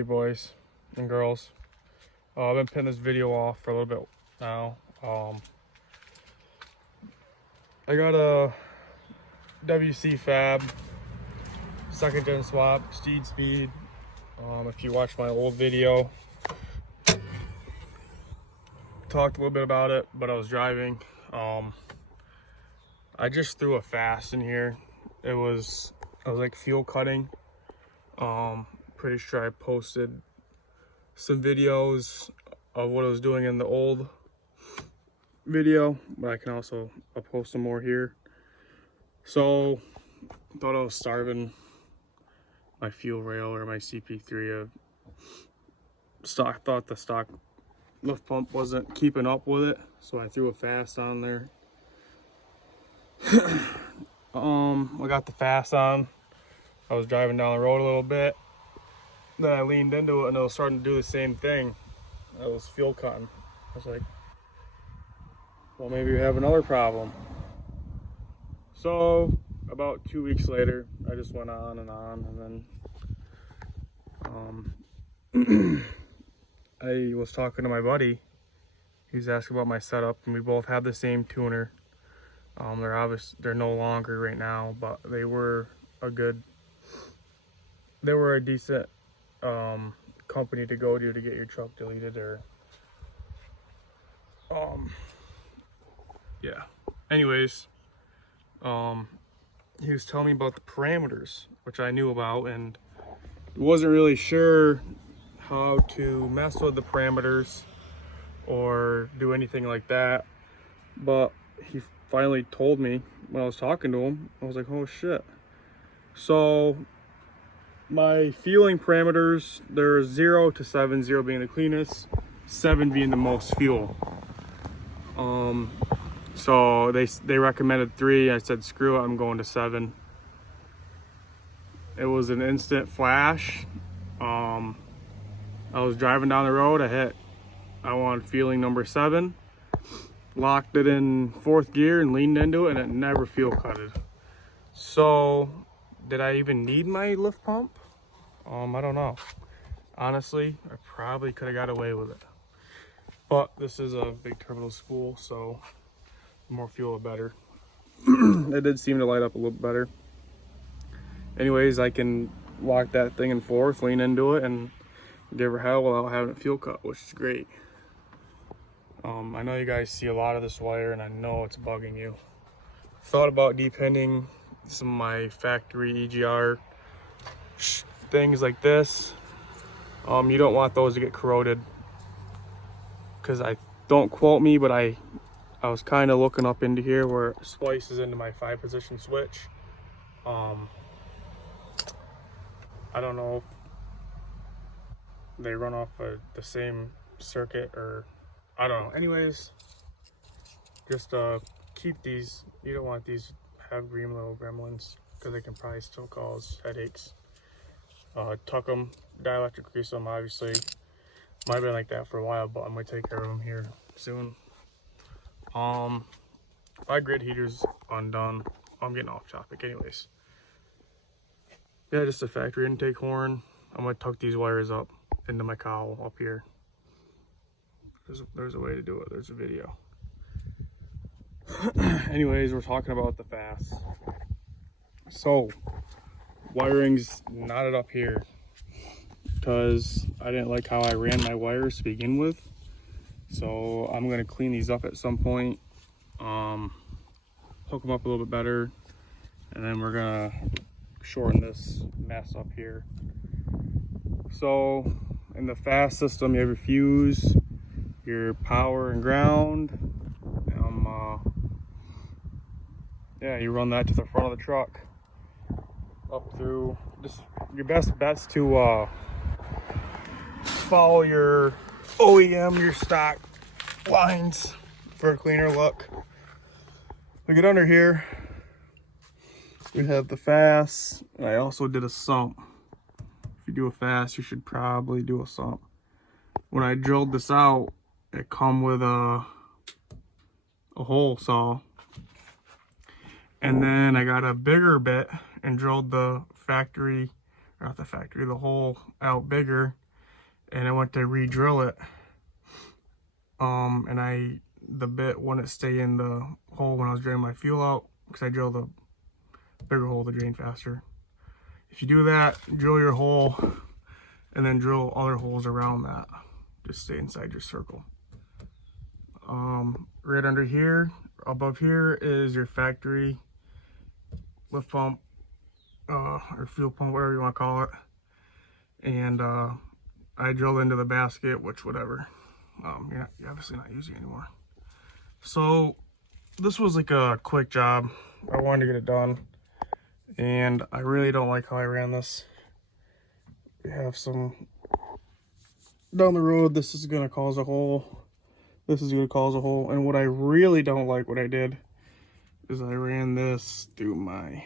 Hey boys and girls. I've been putting this video off for a little bit now. I got a WC Fab 2nd gen swap, steed speed. If you watch my old video, talked a little bit about it, but I was driving. I just threw a Fass in here. I was like fuel cutting. Pretty sure I posted some videos of what I was doing in the old video, but I can also I'll post some more here. So I thought I was starving my fuel rail or my CP3 of stock. Thought the stock lift pump wasn't keeping up with it, so I threw a Fass on there. I got the Fass on. I was driving down the road a little bit. Then I leaned into it and it was starting to do the same thing. I was fuel cutting. I was like, well, maybe we have another problem. So about 2 weeks later, I just went on, and then I was talking to my buddy. He was asking about my setup, and we both have the same tuner. They're no longer right now, but they were a decent company to go to get your truck deleted, or yeah. Anyways, he was telling me about the parameters, which I knew about, and wasn't really sure how to mess with the parameters or do anything like that. But he finally told me when I was talking to him. I was like, oh shit. So my fueling parameters, there's 0 to 7, 0 being the cleanest, 7 being the most fuel. So they recommended 3. I said, screw it, I'm going to 7. It was an instant flash. I was driving down the road, I wanted fueling number 7, locked it in 4th gear and leaned into it, and it never fuel cutted. So did I even need my lift pump? I don't know. Honestly, I probably could have got away with it. But this is a big turbo spool, so the more fuel, the better. It did seem to light up a little better. Anyways, I can lock that thing in 4th, lean into it, and give her hell without having it fuel cut, which is great. I know you guys see a lot of this wire, and I know it's bugging you. Thought about depending some of my factory EGR things like this. You don't want those to get corroded, because don't quote me, but I was kind of looking up into here where it splices into my 5-position switch. I don't know if they run off the same circuit, or I don't know. Anyways, just keep these. You don't want these to have green little gremlins, because they can probably still cause headaches. Tuck them, dielectric grease them, obviously. Might have been like that for a while, but I'm gonna take care of them here soon. My grid heater's undone. I'm getting off topic. Anyways, yeah, just a factory intake horn. I'm gonna tuck these wires up into my cowl up here. There's a way to do it. There's a video. Anyways, we're talking about the Fass. So wiring's knotted up here because I didn't like how I ran my wires to begin with. So I'm gonna clean these up at some point, hook them up a little bit better, and then we're gonna shorten this mess up here. So in the Fass system, you have your fuse, your power and ground. Yeah, you run that to the front of the truck, up through. Just your best bet's to follow your OEM, your stock lines for a cleaner look. We get under here, we have the Fass, and I also did a sump. If you do a Fass, you should probably do a sump. When I drilled this out, it come with a hole saw, and then I got a bigger bit and drilled the hole out bigger, and I went to re-drill it. And the bit wouldn't stay in the hole when I was draining my fuel out, because I drilled a bigger hole to drain faster. If you do that, drill your hole and then drill other holes around that. Just stay inside your circle. Right under here, above here, is your factory lift pump, or fuel pump, whatever you want to call it. And I drilled into the basket, which whatever. You're obviously not using it anymore. So this was like a quick job. I wanted to get it done, and I really don't like how I ran this. We have some down the road. This is gonna cause a hole. This is gonna cause a hole. And what I really don't like, what I did, is I ran this through my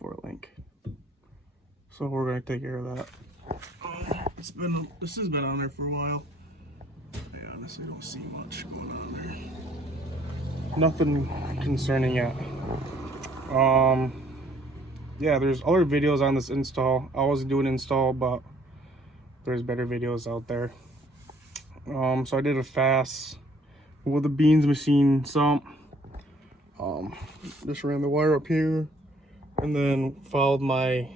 4-link. So we're gonna take care of that. This has been on there for a while. I honestly don't see much going on there. Nothing concerning yet. Yeah, there's other videos on this install. I was doing install, but there's better videos out there. So I did a Fass with a beans machine sump. Just ran the wire up here, and then followed my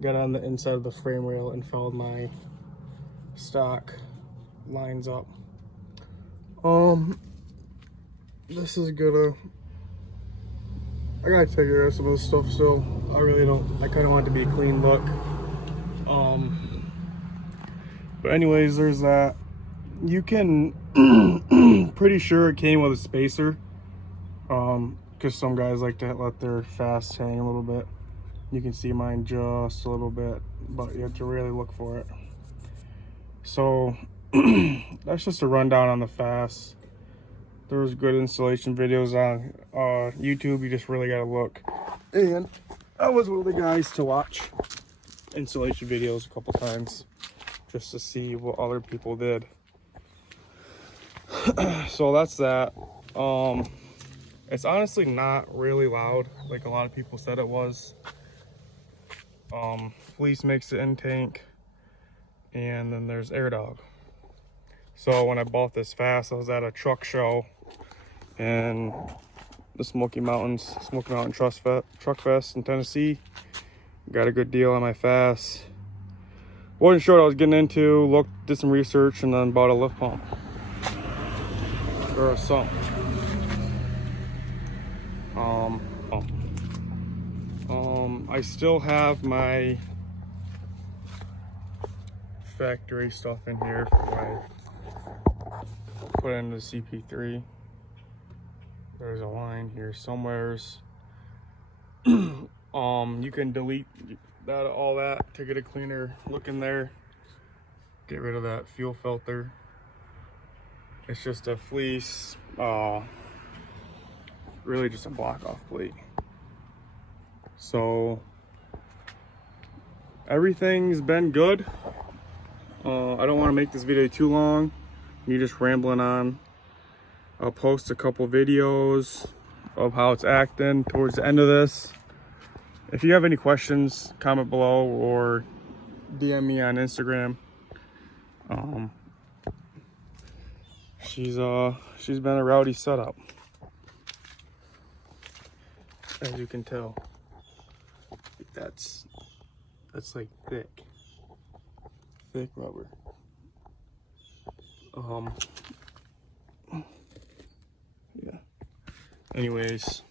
got on the inside of the frame rail and followed my stock lines up. This is gonna, I gotta take care of some of this stuff still. I kind of want it to be a clean look. But anyways, there's that. You can, pretty sure it came with a spacer, because some guys like to let their Fass hang a little bit. You can see mine just a little bit, but you have to really look for it. So that's just a rundown on the Fass. There's good installation videos on YouTube. You just really gotta look. And I was one of the guys to watch installation videos a couple times just to see what other people did. So that's that. It's honestly not really loud like a lot of people said it was. Fleece makes the in tank, and then there's air dog. So when I bought this Fass, I was at a truck show in the Smoky Mountain Truck Fest in Tennessee. Got a good deal on my Fass. Wasn't sure what I was getting into. Did some research, and then bought a lift pump or a sump. I still have my factory stuff in here for my put into the CP3. There's a line here somewheres. You can delete all that to get a cleaner look in there. Get rid of that fuel filter. It's just a fleece, really just a block off plate. So everything's been good. I don't want to make this video too long. Me just rambling on. I'll post a couple videos of how it's acting towards the end of this. If you have any questions, comment below or DM me on Instagram. She's been a rowdy setup, as you can tell. That's like thick rubber. Yeah. Anyways,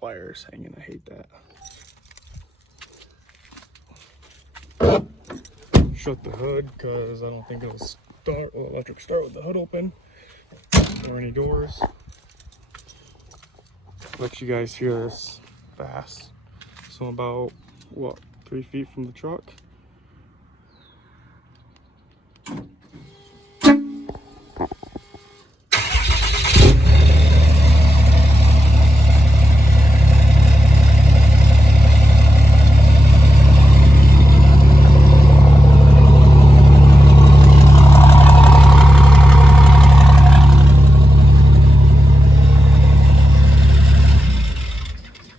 wires hanging. I hate that. Shut the hood because I don't think it'll start. Well, electric start with the hood open or any doors. Let you guys hear this fast. So about what, 3 feet from the truck.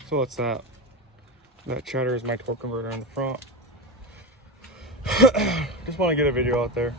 So what's that? That cheddar is my torque converter on the front. Just want to get a video out there.